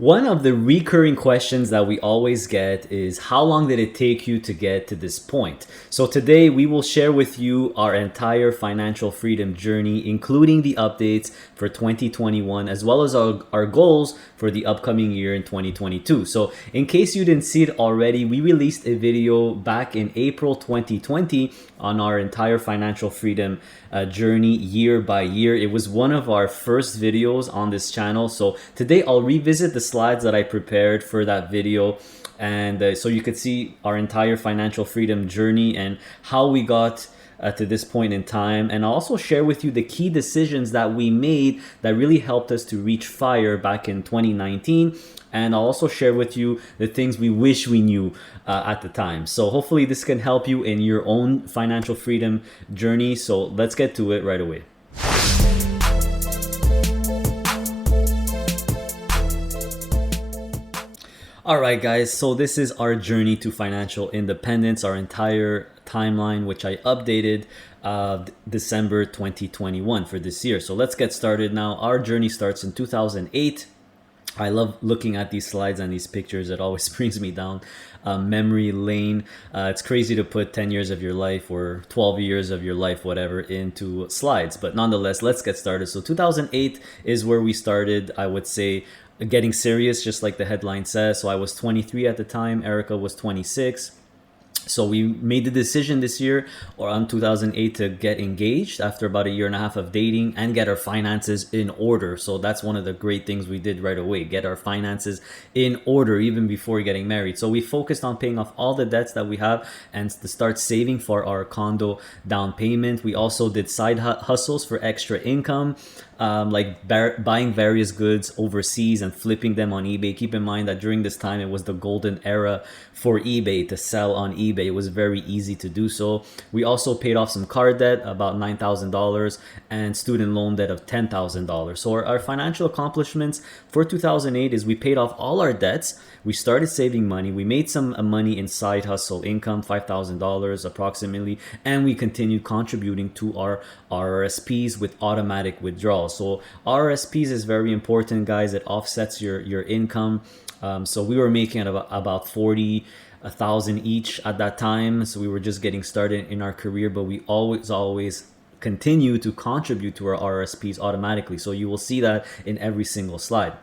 One of the recurring questions that we always get is how long did it take you to get to this point? So today we will share with you our entire financial freedom journey, including the updates for 2021, as well as our goals for the upcoming year in 2022. So in case you didn't see it already, we released a video back in April 2020 on our entire financial freedom journey year by year. It was one of our first videos on this channel. So today I'll revisit the slides that I prepared for that video, and so you could see our entire financial freedom journey and how we got to this point in time. And I'll also share with you the key decisions that we made that really helped us to reach FIRE back in 2019. And I'll also share with you the things we wish we knew at the time. So hopefully this can help you in your own financial freedom journey. So let's get to it right away. All right, guys, so this is our journey to financial independence, our entire timeline, which I updated December 2021 for this year. So let's get started now. Our journey starts in 2008. I love looking at these slides and these pictures. It always brings me down memory lane. It's crazy to put 10 years of your life or 12 years of your life, whatever, into slides. But nonetheless, let's get started. So 2008 is where we started, I would say, getting serious, just like the headline says. So I was 23 at the time. Erica was 26. So we made the decision this year or on 2008 to get engaged after about a year and a half of dating and get our finances in order. So that's one of the great things we did right away, get our finances in order even before getting married. So we focused on paying off all the debts that we have and to start saving for our condo down payment. We also did side hustles for extra income. Like buying various goods overseas and flipping them on eBay. Keep in mind that during this time, it was the golden era for eBay to sell on eBay. It was very easy to do so. We also paid off some car debt, about $9,000, and student loan debt of $10,000. So our financial accomplishments for 2008 is we paid off all our debts. We started saving money. We made some money in side hustle income, $5,000 approximately, and we continued contributing to our RRSPs with automatic withdrawals. So RRSPs is very important, guys. It offsets your income. So we were making about 40,000 each at that time. So we were just getting started in our career, but we always continue to contribute to our RRSPs automatically. So you will see that in every single slide.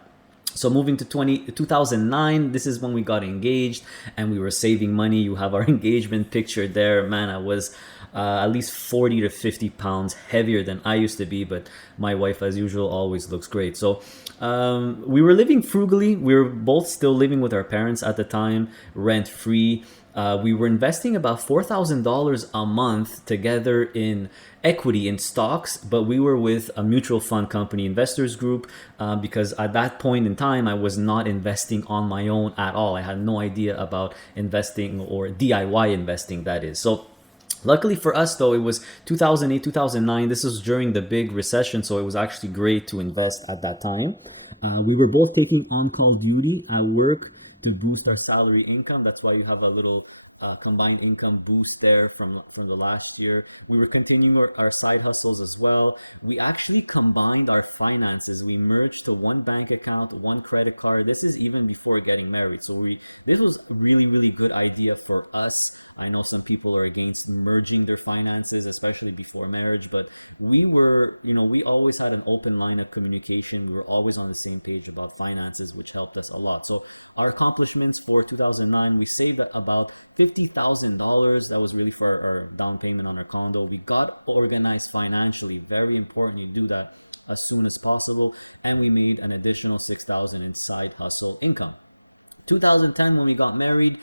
So moving to 2009, this is when we got engaged and we were saving money. You have our engagement picture there. Man, I was at least 40 to 50 pounds heavier than I used to be, but my wife, as usual, always looks great. So we were living frugally. We were both still living with our parents at the time, rent free. We were investing about $4,000 a month together in equity in stocks, but we were with a mutual fund company, Investors Group, because at that point in time, I was not investing on my own at all. I had no idea about investing or DIY investing, that is. So luckily for us, though, it was 2008, 2009. This was during the big recession, so it was actually great to invest at that time. We were both taking on-call duty at work to boost our salary income. That's why you have a little combined income boost there from the last year. We were continuing our side hustles as well. We actually combined our finances. We merged to one bank account, one credit card. This is even before getting married. So this was a really good idea for us. I know some people are against merging their finances, especially before marriage, but we were, we always had an open line of communication. We were always on the same page about finances, which helped us a lot. So our accomplishments for 2009, we saved about $50,000. That was really for our down payment on our condo. We got organized financially. Very important you do that as soon as possible. And we made an additional $6,000 in side hustle income. 2010 when we got married,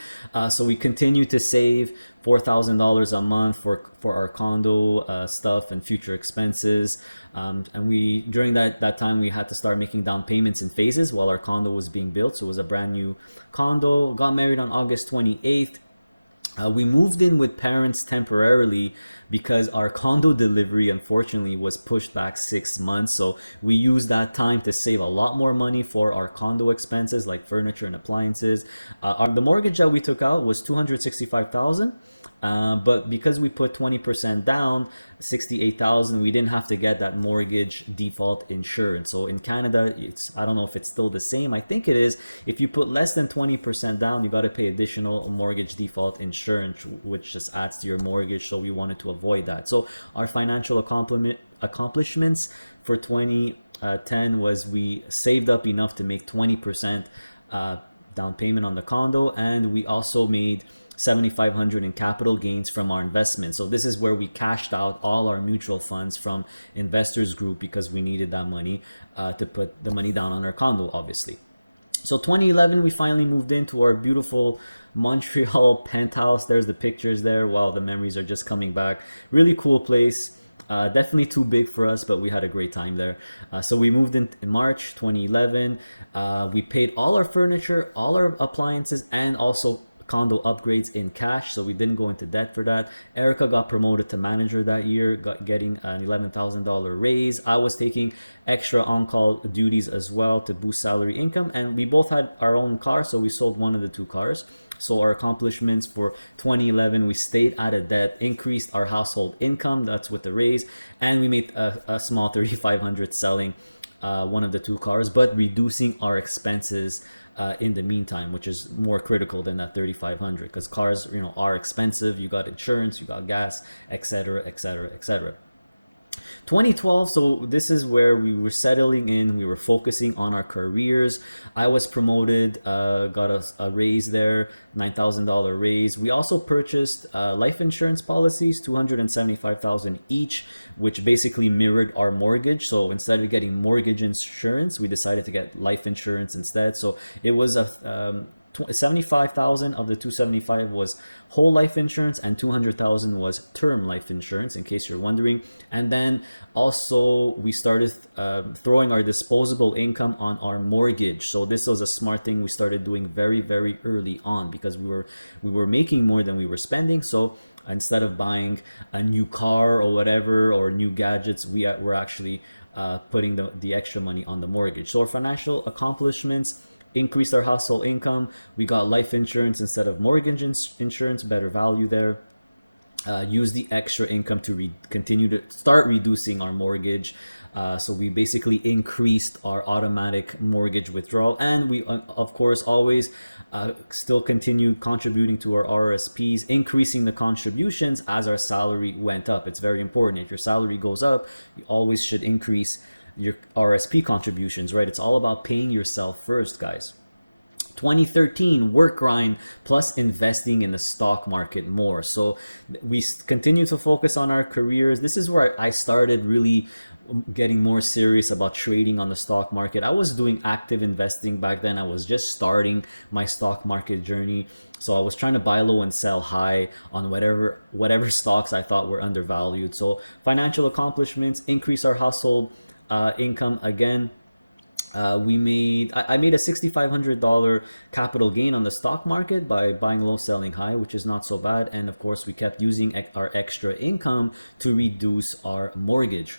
so we continued to save $4,000 a month for our condo stuff and future expenses, and we during that time we had to start making down payments in phases while our condo was being built. So it was a brand new condo. Got married on August 28th. We moved in with parents temporarily because our condo delivery unfortunately was pushed back 6 months. So we used that time to save a lot more money for our condo expenses like furniture and appliances. The mortgage that we took out was 265,000. But because we put 20% down, 68,000, we didn't have to get that mortgage default insurance. So in Canada, I don't know if it's still the same. I think it is. If you put less than 20% down, you got to pay additional mortgage default insurance, which just adds to your mortgage. So we wanted to avoid that. So our financial accomplishments for 2010 was we saved up enough to make 20% down payment on the condo, and we also made 7,500 in capital gains from our investment. So this is where we cashed out all our mutual funds from investors group because we needed that money to put the money down on our condo, obviously. So 2011, we finally moved into our beautiful Montreal penthouse. There's the pictures there. Wow, the memories are just coming back. Really cool place. Definitely too big for us, but we had a great time there. So we moved in March 2011. We paid all our furniture, all our appliances, and also condo upgrades in cash, so we didn't go into debt for that. Erica got promoted to manager that year, getting an $11,000 raise. I was taking extra on-call duties as well to boost salary income, and we both had our own car, so we sold one of the two cars. So our accomplishments for 2011, we stayed out of debt, increased our household income, that's with the raise, and we made a small 3,500 selling one of the two cars, but reducing our expenses in the meantime, which is more critical than that 3,500, because cars, are expensive. You got insurance, you got gas, etc., etc., etc. 2012, so this is where we were settling in. We were focusing on our careers. I was promoted, got a raise there, $9,000 raise. We also purchased life insurance policies, 275,000 each, which basically mirrored our mortgage. So instead of getting mortgage insurance, we decided to get life insurance instead. So it was a 75,000 of the 275 was whole life insurance, and 200,000 was term life insurance, in case you're wondering. And then also we started throwing our disposable income on our mortgage. So this was a smart thing we started doing very, very early on, because we were making more than we were spending. So instead of buying a new car or whatever, or new gadgets, we were actually putting the extra money on the mortgage. So our financial accomplishments: increased our household income. We got life insurance instead of mortgage insurance, better value there. Use the extra income to continue to start reducing our mortgage. So we basically increased our automatic mortgage withdrawal, and we of course always still continued contributing to our RRSPs, increasing the contributions as our salary went up. It's very important. If your salary goes up, you always should increase your RSP contributions, right? It's all about paying yourself first, guys. 2013, work grind plus investing in the stock market more. So we continue to focus on our careers. This is where I started really getting more serious about trading on the stock market. I was doing active investing back then. I was just starting my stock market journey. So I was trying to buy low and sell high on whatever stocks I thought were undervalued. So financial accomplishments: increase our household income again. I made a $6,500 capital gain on the stock market by buying low, selling high, which is not so bad. And of course, we kept using our extra income to reduce our mortgage.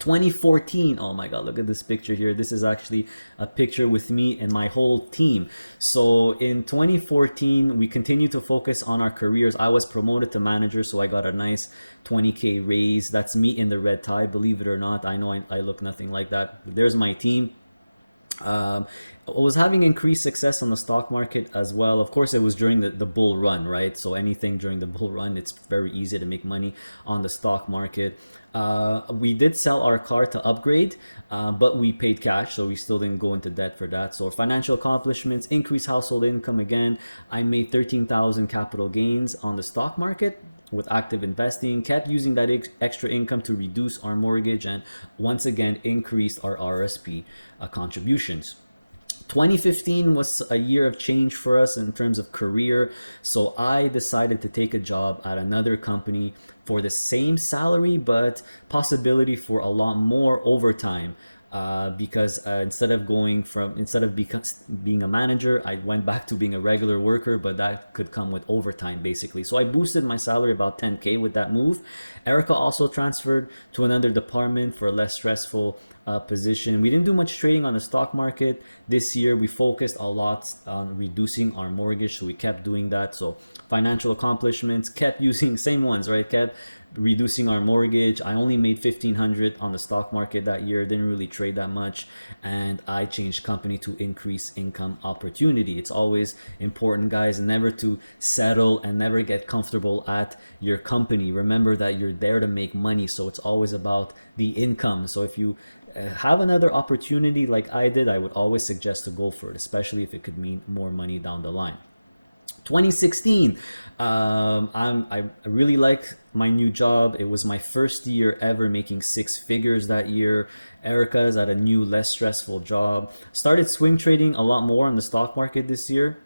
2014, oh my god, look at this picture here. This is actually a picture with me and my whole team. So in 2014, we continued to focus on our careers. I was promoted to manager, so I got a nice 20K raise. That's me in the red tie, believe it or not. I know I look nothing like that. There's my team. I was having increased success on the stock market as well. Of course, it was during the bull run, right? So anything during the bull run, it's very easy to make money on the stock market. We did sell our car to upgrade, but we paid cash, so we still didn't go into debt for that. So financial accomplishments: increased household income again. I made 13,000 capital gains on the stock market with active investing, kept using that extra income to reduce our mortgage, and once again increased our RSP contributions. 2015 was a year of change for us in terms of career. So I decided to take a job at another company for the same salary, but possibility for a lot more overtime. because instead of being a manager, I went back to being a regular worker, but that could come with overtime basically. So I boosted my salary about 10K with that move. Erica also transferred to another department for a less stressful position. We didn't do much trading on the stock market this year. We focused a lot on reducing our mortgage, so we kept doing that. So financial accomplishments, kept using same ones, right? Kept reducing our mortgage. I only made 1,500 on the stock market that year, didn't really trade that much, and I changed company to increase income opportunity. It's always important, guys, never to settle and never get comfortable at your company. Remember that you're there to make money, so it's always about the income. So if you have another opportunity like I did, I would always suggest to go for it, especially if it could mean more money down the line. 2016, I really like my new job. It was my first year ever making 6 figures that year. Erica's at a new, less stressful job. Started swing trading a lot more on the stock market this year.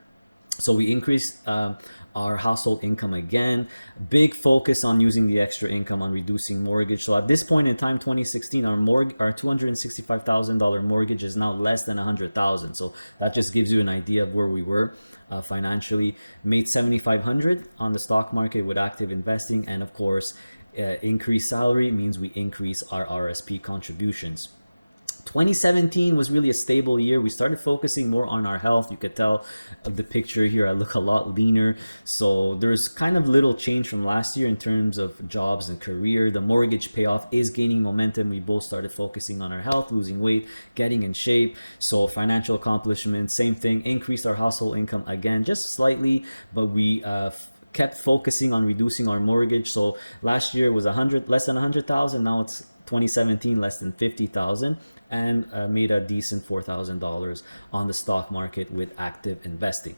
So we increased our household income again. Big focus on using the extra income on reducing mortgage. So at this point in time, 2016, our $265,000 mortgage is now less than $100,000. So that just gives you an idea of where we were financially. Made 7,500 on the stock market with active investing, and of course, increased salary means we increase our RSP contributions. 2017 was really a stable year. We started focusing more on our health. You could tell the picture here, I look a lot leaner. So there's kind of little change from last year in terms of jobs and career. The mortgage payoff is gaining momentum. We both started focusing on our health, losing weight, getting in shape. So financial accomplishments, same thing, increased our household income again, just slightly, but we kept focusing on reducing our mortgage. So last year was less than 100,000. Now it's 2017 less than 50,000, and made a decent $4,000 on the stock market with active investing.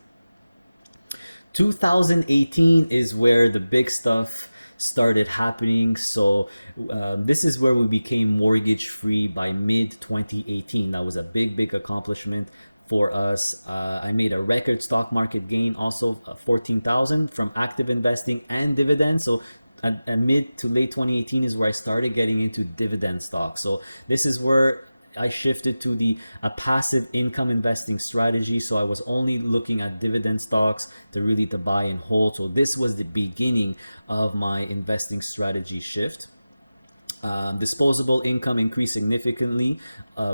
2018 is where the big stuff started happening. So this is where we became mortgage free by mid 2018. That was a big accomplishment for us. I made a record stock market gain, also 14,000 from active investing and dividends. So at mid to late 2018 is where I started getting into dividend stocks. So this is where I shifted to a passive income investing strategy. So I was only looking at dividend stocks to buy and hold. So this was the beginning of my investing strategy shift. Disposable income increased significantly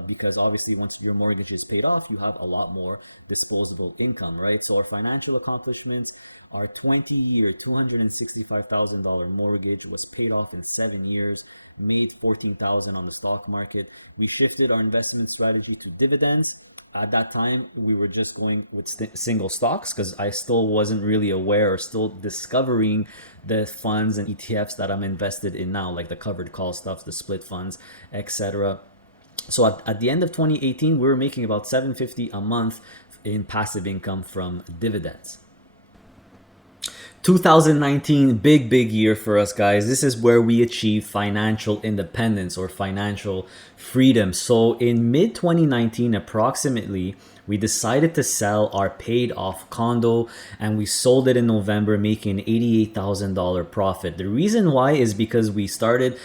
because obviously once your mortgage is paid off, you have a lot more disposable income, right? So our financial accomplishments, our 20-year, $265,000 mortgage was paid off in 7 years, made 14,000 on the stock market. We shifted our investment strategy to dividends. At that time, we were just going with single stocks because I still wasn't really aware or still discovering the funds and ETFs that I'm invested in now, like the covered call stuff, the split funds, etc. So at the end of 2018, we were making about $750 a month in passive income from dividends. 2019, big year for us, guys. This is where we achieved financial independence or financial freedom. So in mid 2019, approximately, we decided to sell our paid off condo, and we sold it in November, making an $88,000 profit. The reason why is because we started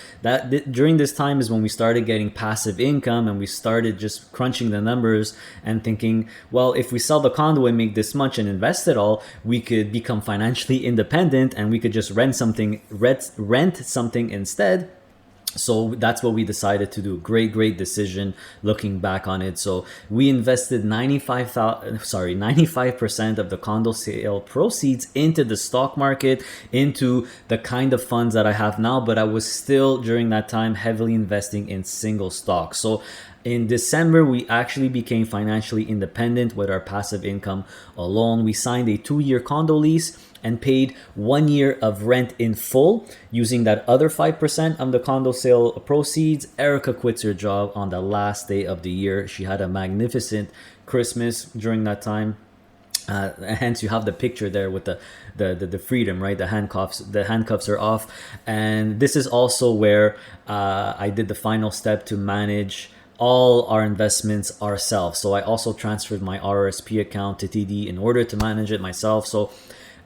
during this time is when we started getting passive income, and we started just crunching the numbers and thinking, well, if we sell the condo and make this much and invest it all, we could become financially independent and we could just rent something instead. So that's what we decided to do. Great decision looking back on it. So we invested 95% of the condo sale proceeds into the stock market, into the kind of funds that I have now, but I was still during that time heavily investing in single stocks. So in December, we actually became financially independent with our passive income alone. We signed a 2-year condo lease and paid 1 year of rent in full using that other 5% of the condo sale proceeds. Erica quits her job on the last day of the year. She had a magnificent Christmas during that time. Hence, you have the picture there with the freedom, right? The handcuffs are off. And this is also where I did the final step to manage all our investments ourselves. So I also transferred my RRSP account to TD in order to manage it myself. So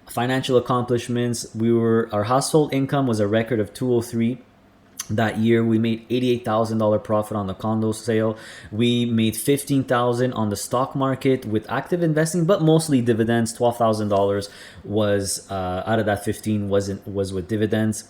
financial accomplishments, our household income was a record of 203. That year we made $88,000 profit on the condo sale. We made $15,000 on the stock market with active investing, but mostly dividends. $12,000 was out of that 15 was with dividends.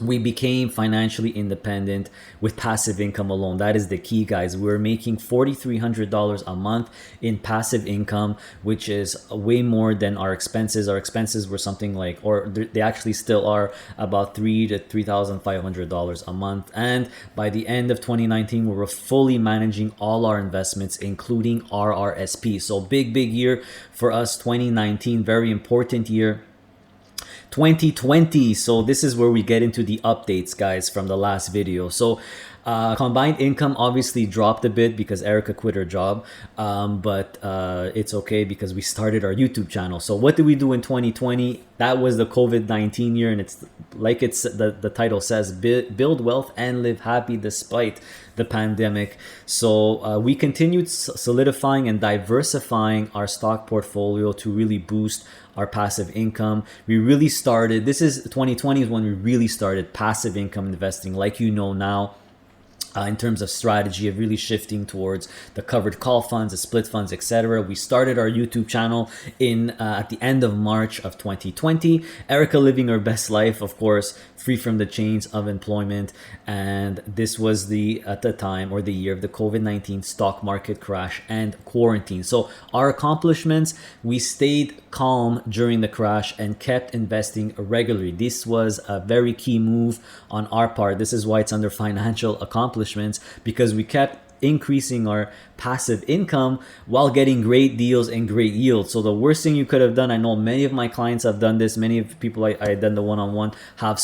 We became financially independent with passive income alone. That is the key, guys. We were making $4,300 a month in passive income, which is way more than our expenses. Our expenses were something like, or they actually still are, about $3,000 to $3,500 a month. And by the end of 2019, we were fully managing all our investments, including RRSP. So big year for us. 2019, very important year. 2020. So this is where we get into the updates, guys, from the last video. So combined income obviously dropped a bit because Erica quit her job, but it's okay because we started our YouTube channel. So what did we do in 2020? That was the COVID-19 year, and it's like the title says, build wealth and live happy despite the pandemic. So we continued solidifying and diversifying our stock portfolio to really boost our passive income. We really started, this is 2020 is when we really started passive income investing, like you know now. In terms of strategy of really shifting towards the covered call funds, the split funds, etc. We started our YouTube channel in at the end of March of 2020. Erica living her best life, of course, free from the chains of employment. And this was at the time, or the year of the COVID-19 stock market crash and quarantine. So our accomplishments, we stayed calm during the crash and kept investing regularly. This was a very key move on our part. This is why it's under financial accomplishments, because we kept increasing our passive income while getting great deals and great yields. So the worst thing you could have done, I know many of my clients have done this, many of the people I done the one-on-one have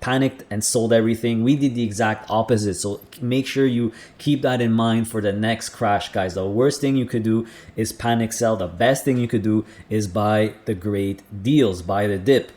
panicked and sold everything. We did the exact opposite. So make sure you keep that in mind for the next crash, guys. The worst thing you could do is panic sell. The best thing you could do is buy the great deals, buy the dip.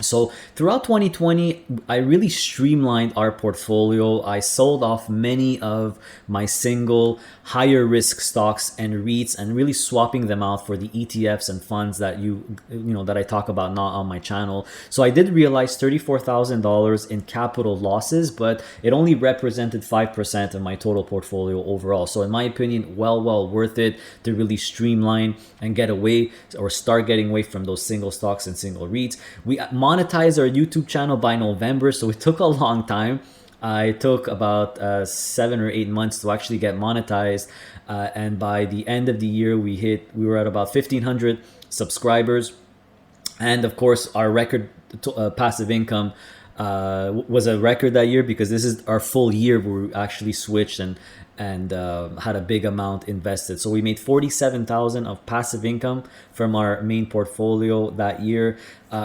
So throughout 2020, I really streamlined our portfolio. I sold off many of my single higher risk stocks and REITs and really swapping them out for the ETFs and funds that that I talk about not on my channel. So I did realize $34,000 in capital losses, but it only represented 5% of my total portfolio overall. So in my opinion, well worth it to really streamline and get away or start getting away from those single stocks and single REITs. We monetized our YouTube channel by November, so it took a long time. It took about 7 or 8 months to actually get monetized, and by the end of the year, we were at about 1,500 subscribers, and of course, our record passive income was a record that year because this is our full year where we actually switched and had a big amount invested. So we made $47,000 of passive income from our main portfolio that year.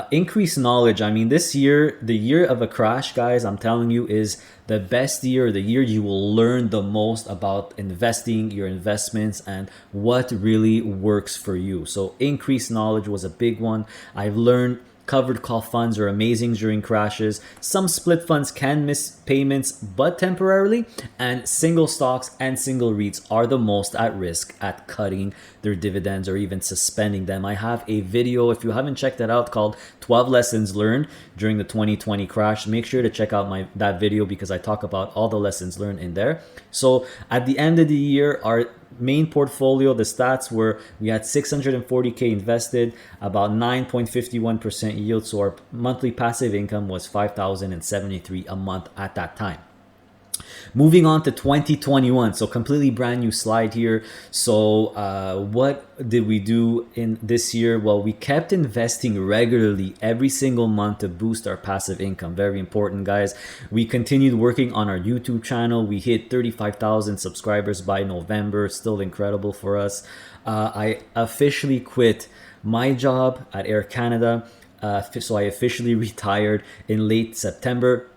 Increased knowledge. I mean, this year, the year of a crash, guys, I'm telling you, is the best year, the year you will learn the most about investing, your investments, and what really works for you. So increased knowledge was a big one. I've learned covered call funds are amazing during crashes. Some split funds can miss payments, but temporarily. And single stocks and single REITs are the most at risk at cutting their dividends or even suspending them. I have a video, if you haven't checked that out, called 12 Lessons Learned during the 2020 crash. Make sure to check out that video because I talk about all the lessons learned in there. So at the end of the year, our main portfolio, the stats were we had 640K invested, about 9.51% yield. So our monthly passive income was $5,073 a month at that time. Moving on to 2021, so completely brand new slide here. So what did we do in this year? Well, we kept investing regularly every single month to boost our passive income. Very important, guys. We continued working on our YouTube channel. We hit 35,000 subscribers by November. Still incredible for us. I officially quit my job at Air Canada. So I officially retired in late September.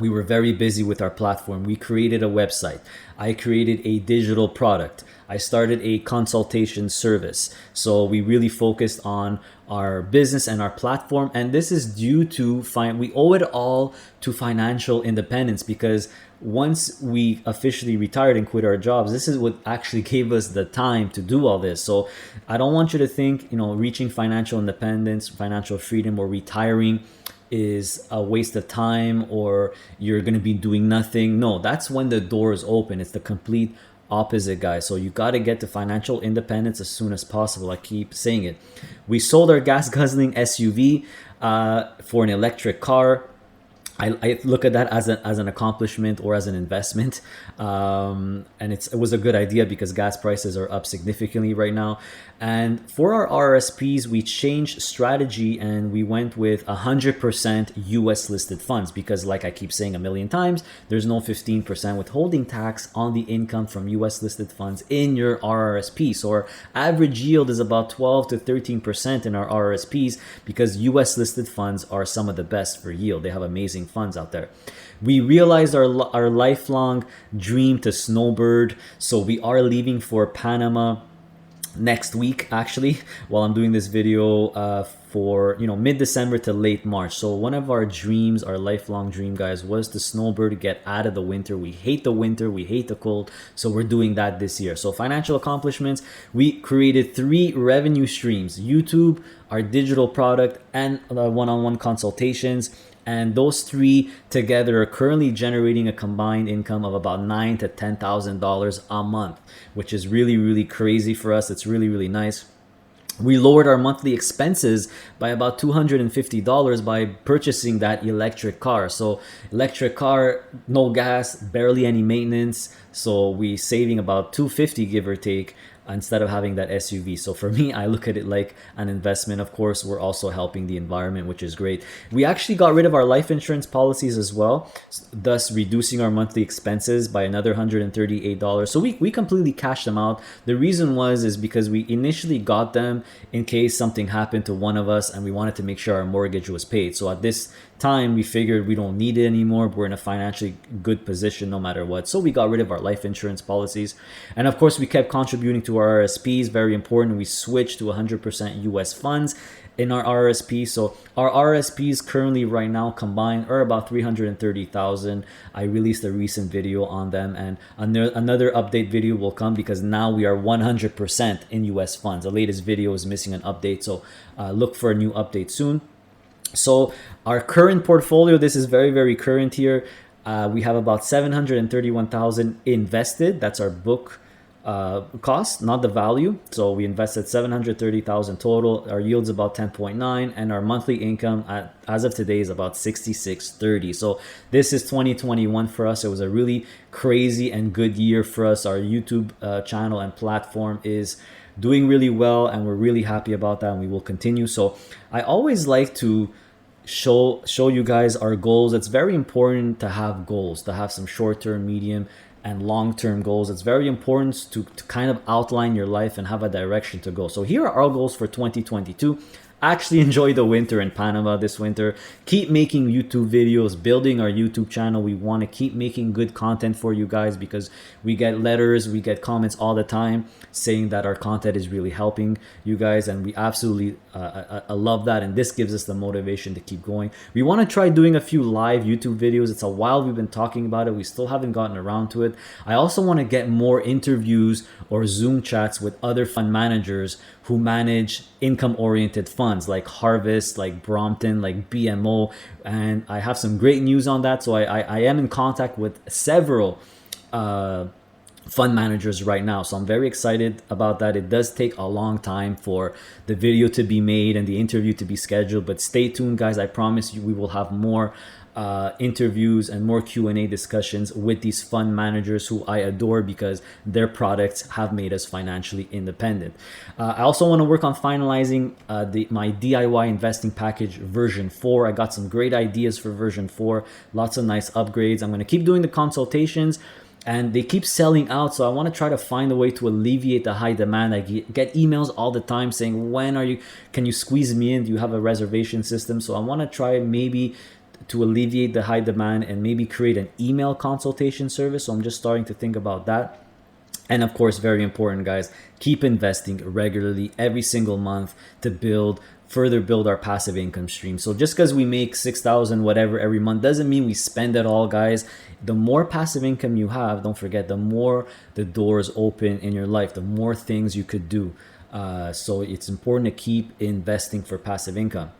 We were very busy with our platform. We created a website. I created a digital product. I started a consultation service. So we really focused on our business and our platform. And this is due to we owe it all to financial independence, because once we officially retired and quit our jobs, this is what actually gave us the time to do all this. So I don't want you to think, reaching financial independence, financial freedom, or retiring is a waste of time or you're going to be doing nothing. No, that's when the door is open. It's the complete opposite, guys. So you got to get to financial independence as soon as possible. I keep saying it. We sold our gas guzzling SUV for an electric car. I look at that as an accomplishment or as an investment, and it was a good idea because gas prices are up significantly right now. And for our RSPs, we changed strategy and we went with 100% US listed funds because, like I keep saying a million times, there's no 15% withholding tax on the income from US listed funds in your RRSP. So our average yield is about 12 to 13% in our RRSPs because US listed funds are some of the best for yield. They have amazing funds out there. We realized our lifelong dream to snowbird, so we are leaving for Panama next week, actually, while I'm doing this video for mid-December to late March. So one of our dreams, our lifelong dream, guys, was to snowbird, get out of the winter. We hate the winter, we hate the cold, so we're doing that this year. So financial accomplishments, we created 3 revenue streams: YouTube, our digital product, and one-on-one consultations. And those 3 together are currently generating a combined income of about $9,000 to $10,000 a month, which is really, really crazy for us. It's really, really nice. We lowered our monthly expenses by about $250 by purchasing that electric car. So electric car, no gas, barely any maintenance. So we saving about $250, give or take, instead of having that SUV. So for me, I look at it like an investment. Of course, we're also helping the environment, which is great. We actually got rid of our life insurance policies as well, thus reducing our monthly expenses by another $138. So we completely cashed them out. The reason is because we initially got them in case something happened to one of us and we wanted to make sure our mortgage was paid. So at this time, we figured we don't need it anymore. We're in a financially good position no matter what. So we got rid of our life insurance policies. And of course, we kept contributing to our RSPs. Very important. We switched to 100% US funds in our RSP. So our RSPs currently right now combined are about 330,000. I released a recent video on them, and another update video will come because now we are 100% in US funds. The latest video is missing an update, so look for a new update soon. So our current portfolio, this is very, very current here. We have about 731,000 invested. That's our book cost, not the value. So we invested 730,000 total. Our yield's about 10.9, and our monthly income as of today is about 6630. So this is 2021 for us. It was a really crazy and good year for us. Our YouTube channel and platform is doing really well, and we're really happy about that, and we will continue. So I always like to show you guys our goals. It's very important to have goals, to have some short-term, medium, and long-term goals. It's very important to kind of outline your life and have a direction to go. So here are our goals for 2022. Actually enjoy the winter in Panama this winter. Keep making YouTube videos, building our YouTube channel. We want to keep making good content for you guys because we get letters, we get comments all the time saying that our content is really helping you guys, and we absolutely love that, and this gives us the motivation to keep going. We want to try doing a few live YouTube videos. It's a while we've been talking about it. We still haven't gotten around to it. I also want to get more interviews or Zoom chats with other fund managers who manage income-oriented funds like Harvest, like Brompton, like BMO, and I have some great news on that. So I am in contact with several fund managers right now, so I'm very excited about that. It does take a long time for the video to be made and the interview to be scheduled, but stay tuned, guys. I promise you we will have more interviews and more Q&A discussions with these fund managers who I adore because their products have made us financially independent. I also want to work on finalizing my DIY investing package version 4. I got some great ideas for version 4, lots of nice upgrades. I'm going to keep doing the consultations, and they keep selling out, so I want to try to find a way to alleviate the high demand. I get emails all the time saying, can you squeeze me in? Do you have a reservation system? So I want to try maybe to alleviate the high demand and maybe create an email consultation service. So I'm just starting to think about that. And of course, very important, guys, keep investing regularly every single month to further build our passive income stream. So just because we make 6,000 whatever every month doesn't mean we spend it all, guys. The more passive income you have, don't forget, the more the doors open in your life, the more things you could do. So it's important to keep investing for passive income.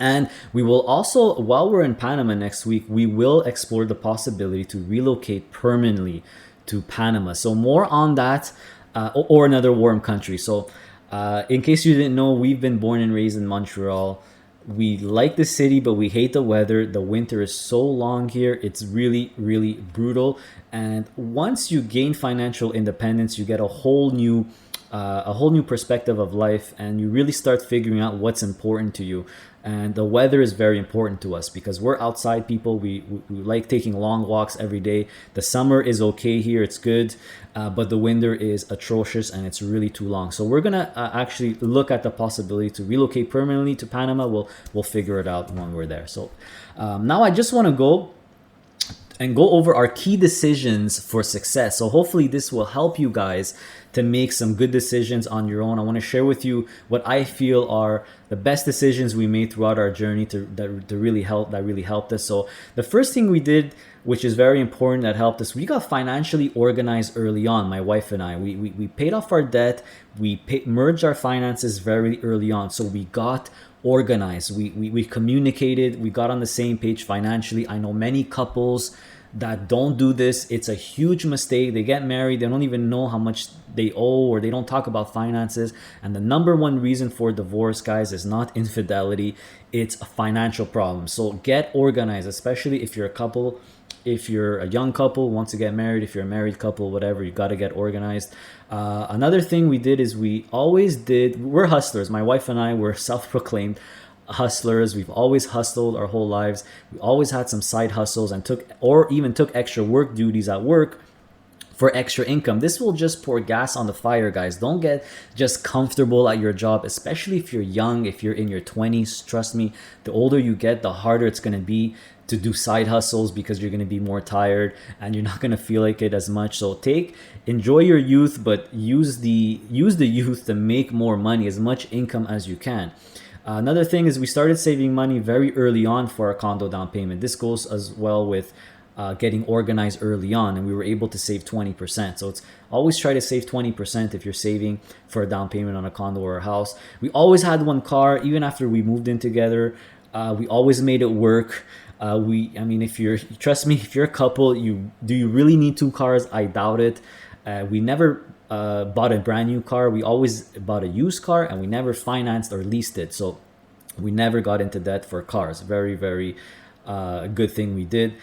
And we will also, while we're in Panama next week, we will explore the possibility to relocate permanently to Panama. So more on that, or another warm country. So in case you didn't know, we've been born and raised in Montreal. We like the city, but we hate the weather. The winter is so long here. It's really, really brutal. And once you gain financial independence, you get a whole new perspective of life, and you really start figuring out what's important to you. And the weather is very important to us because we're outside people. We like taking long walks every day. The summer is okay here, it's good, but the winter is atrocious and it's really too long. So we're gonna actually look at the possibility to relocate permanently to Panama. We'll figure it out when we're there. So now I just want to go over our key decisions for success. So hopefully this will help you guys to make some good decisions on your own. I want to share with you what I feel are the best decisions we made throughout our journey that really helped us. So the first thing we did, which is very important, that helped us, we got financially organized early on. My wife and I, we paid off our debt. Merged our finances very early on. So we got organized. We communicated. We got on the same page financially. I know many couples that don't do this. It's a huge mistake. They get married, they don't even know how much they owe, or they don't talk about finances. And the number one reason for divorce, guys, is not infidelity, it's a financial problem. So get organized, especially if you're a couple. If you're a young couple, wants to get married, if you're a married couple, whatever, you got to get organized. Another thing we did is we're hustlers. My wife and I were self-proclaimed hustlers. We've always hustled our whole lives. We always had some side hustles and took extra work duties at work for extra income. This will just pour gas on the fire, guys. Don't get just comfortable at your job, especially if you're young, if you're in your 20s. Trust me, the older you get, the harder it's going to be to do side hustles because you're going to be more tired and you're not going to feel like it as much. So enjoy your youth, but use the youth to make more money, as much income as you can. Another thing is we started saving money very early on for our condo down payment. This goes as well with getting organized early on, and we were able to save 20%. So it's always try to save 20% if you're saving for a down payment on a condo or a house. We always had one car, even after we moved in together. We always made it work. Trust me, if you're a couple, do you really need two cars? I doubt it. We never bought a brand new car. We always bought a used car, and we never financed or leased it. So we never got into debt for cars. Very, very good thing we did.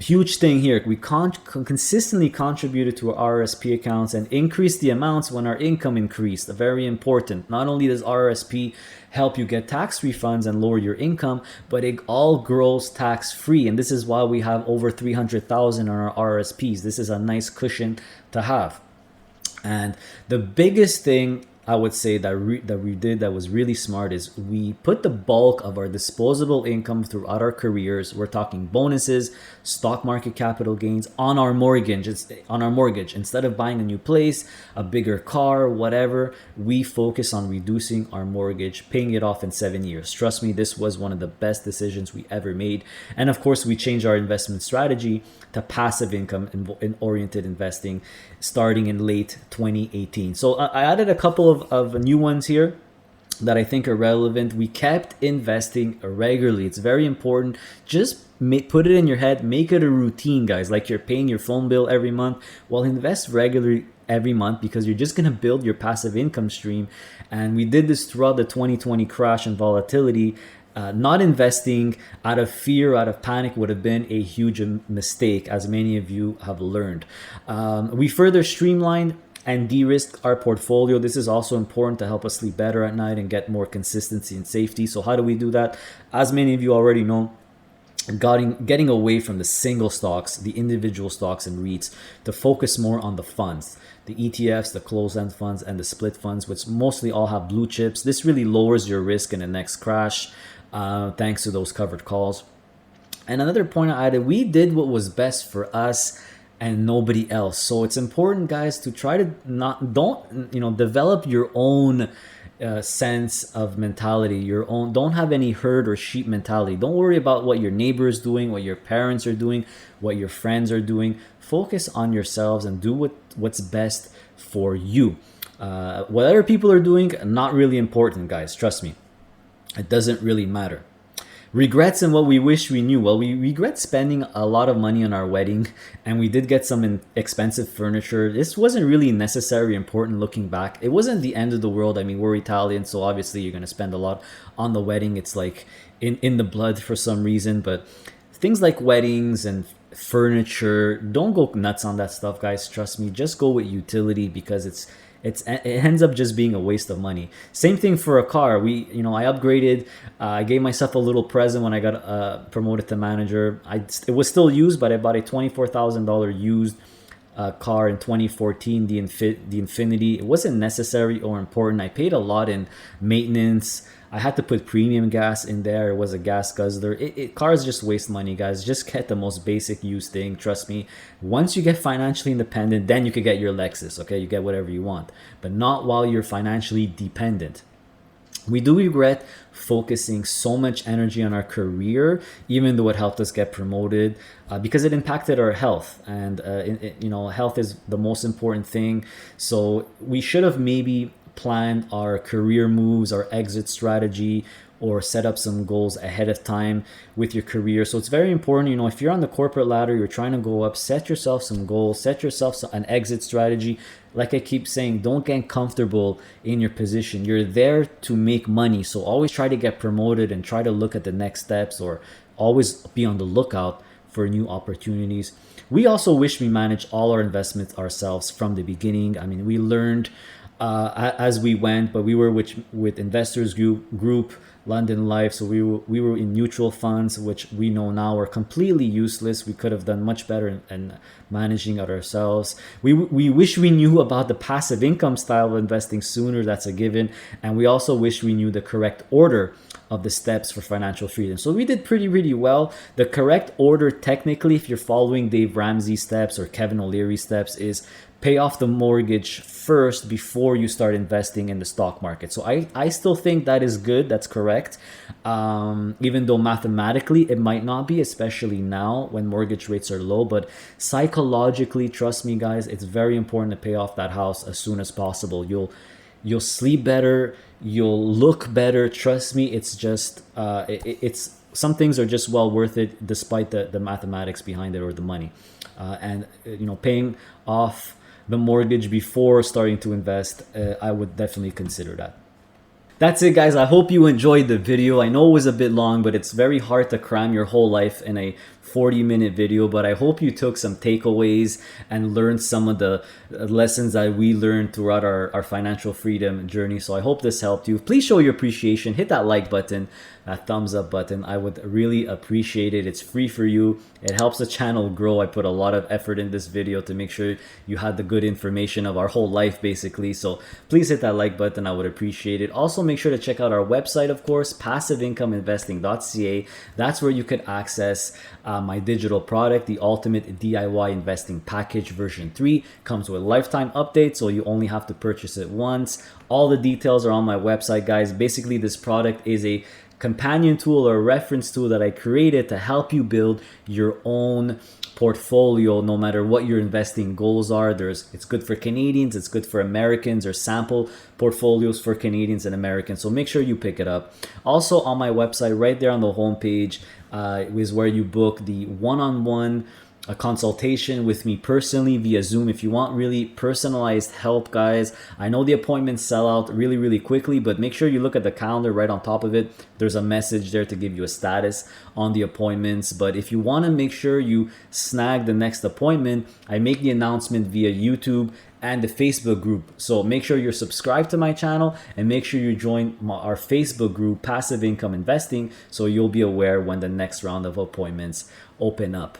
Huge thing here, we consistently contributed to our RRSP accounts and increased the amounts when our income increased. Very important. Not only does RRSP help you get tax refunds and lower your income, but it all grows tax free. And this is why we have over 300,000 on our RRSPs. This is a nice cushion to have. And the biggest thing I would say that we did that was really smart is we put the bulk of our disposable income throughout our careers. We're talking bonuses, stock market capital gains on our mortgage. Instead of buying a new place, a bigger car, whatever, we focus on reducing our mortgage, paying it off in 7 years. Trust me, this was one of the best decisions we ever made. And of course, we changed our investment strategy to passive income in oriented investing starting in late 2018. So I added a couple of new ones here that I think are relevant. We kept investing regularly. It's very important. Just put it in your head, make it a routine, guys, like you're paying your phone bill every month. Well, invest regularly every month because you're just going to build your passive income stream. And we did this throughout the 2020 crash and volatility. Not investing out of fear, out of panic would have been a huge mistake, as many of you have learned. We further streamlined and de-risked our portfolio. This is also important to help us sleep better at night and get more consistency and safety. So how do we do that? As many of you already know, getting away from the single stocks, the individual stocks and REITs, to focus more on the funds, the ETFs, the closed-end funds, and the split funds, which mostly all have blue chips. This really lowers your risk in the next crash, thanks to those covered calls. And another point I added, we did what was best for us and nobody else. So it's important, guys, to try to develop your own sense of mentality, your own. Don't have any herd or sheep mentality. Don't worry about what your neighbor is doing, what your parents are doing, what your friends are doing. Focus on yourselves and do what's best for you. What other people are doing, not really important, guys. Trust me. It doesn't really matter. Regrets and what we wish we knew. Well, we regret spending a lot of money on our wedding, and we did get some expensive furniture. This wasn't really necessary, important looking back. It wasn't the end of the world. I mean, we're Italian, so obviously you're going to spend a lot on the wedding. It's like in the blood for some reason. But things like weddings and furniture, don't go nuts on that stuff, guys. Trust me. Just go with utility, because it ends up just being a waste of money. Same thing for a car. I upgraded. I gave myself a little present when I got promoted to manager. It was still used, but I bought a $24,000 used car in 2014, the Infinity. It wasn't necessary or important. I paid a lot in maintenance. I had to put premium gas in there. It was a gas guzzler. Cars just waste money, guys. Just get the most basic used thing. Trust me. Once you get financially independent, then you could get your Lexus, okay? You get whatever you want, but not while you're financially dependent. We do regret focusing so much energy on our career, even though it helped us get promoted, because it impacted our health. And health is the most important thing. So we should have maybe planned our career moves, our exit strategy, or set up some goals ahead of time with your career. So it's very important, if you're on the corporate ladder, you're trying to go up, set yourself some goals, set yourself an exit strategy. Like I keep saying, don't get comfortable in your position. You're there to make money. So always try to get promoted and try to look at the next steps, or always be on the lookout for new opportunities. We also wish we managed all our investments ourselves from the beginning. I mean, we learned as we went, but we were with Investors Group, London Life. So we were in mutual funds, which we know now are completely useless. We could have done much better in managing it ourselves. We wish we knew about the passive income style of investing sooner. That's a given. And we also wish we knew the correct order of the steps for financial freedom. So we did pretty well. The correct order, technically, if you're following Dave Ramsey's steps or Kevin O'Leary's steps, is pay off the mortgage first before you start investing in the stock market. So I still think that is good. That's correct. Even though mathematically it might not be, especially now when mortgage rates are low. But psychologically, trust me, guys, it's very important to pay off that house as soon as possible. You'll sleep better. You'll look better. Trust me. It's just it's some things are just well worth it, despite the mathematics behind it or the money. And paying off the mortgage before starting to invest, I would definitely consider that. That's it, guys. I hope you enjoyed the video. I know it was a bit long, but it's very hard to cram your whole life in a 40-minute video, but I hope you took some takeaways and learned some of the lessons that we learned throughout our financial freedom journey. So I hope this helped you. Please show your appreciation. Hit that like button, that thumbs up button. I would really appreciate it. It's free for you. It helps the channel grow. I put a lot of effort in this video to make sure you had the good information of our whole life, basically. So please hit that like button. I would appreciate it. Also, make sure to check out our website, of course, passiveincomeinvesting.ca. That's where you could access my digital product, the Ultimate DIY Investing Package version 3. Comes with lifetime updates, so you only have to purchase it once. All the details are on my website, guys. Basically, this product is a companion tool or a reference tool that I created to help you build your own portfolio, no matter what your investing goals are. It's good for Canadians, it's good for Americans, or sample portfolios for Canadians and Americans. So make sure you pick it up. Also on my website, right there on the homepage, is where you book the one-on-one a consultation with me personally via Zoom if you want really personalized help, guys. I know the appointments sell out really quickly, but make sure you look at the calendar right on top of it. There's a message there to give you a status on the appointments. But if you want to make sure you snag the next appointment, I make the announcement via YouTube and the Facebook group. So make sure you're subscribed to my channel and make sure you join our Facebook group, Passive Income Investing, so you'll be aware when the next round of appointments open up.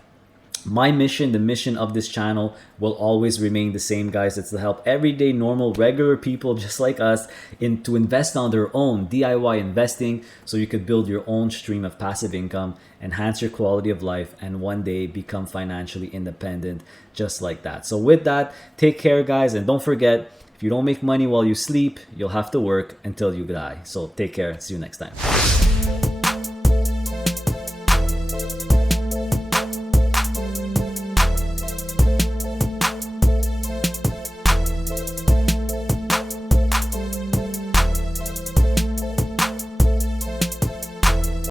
My mission, the mission of this channel, will always remain the same, guys. It's to help everyday, normal, regular people just like us to invest on their own, DIY investing, so you could build your own stream of passive income, enhance your quality of life, and one day become financially independent just like that. So with that, take care, guys, and don't forget, if you don't make money while you sleep, you'll have to work until you die. So take care. See you next time.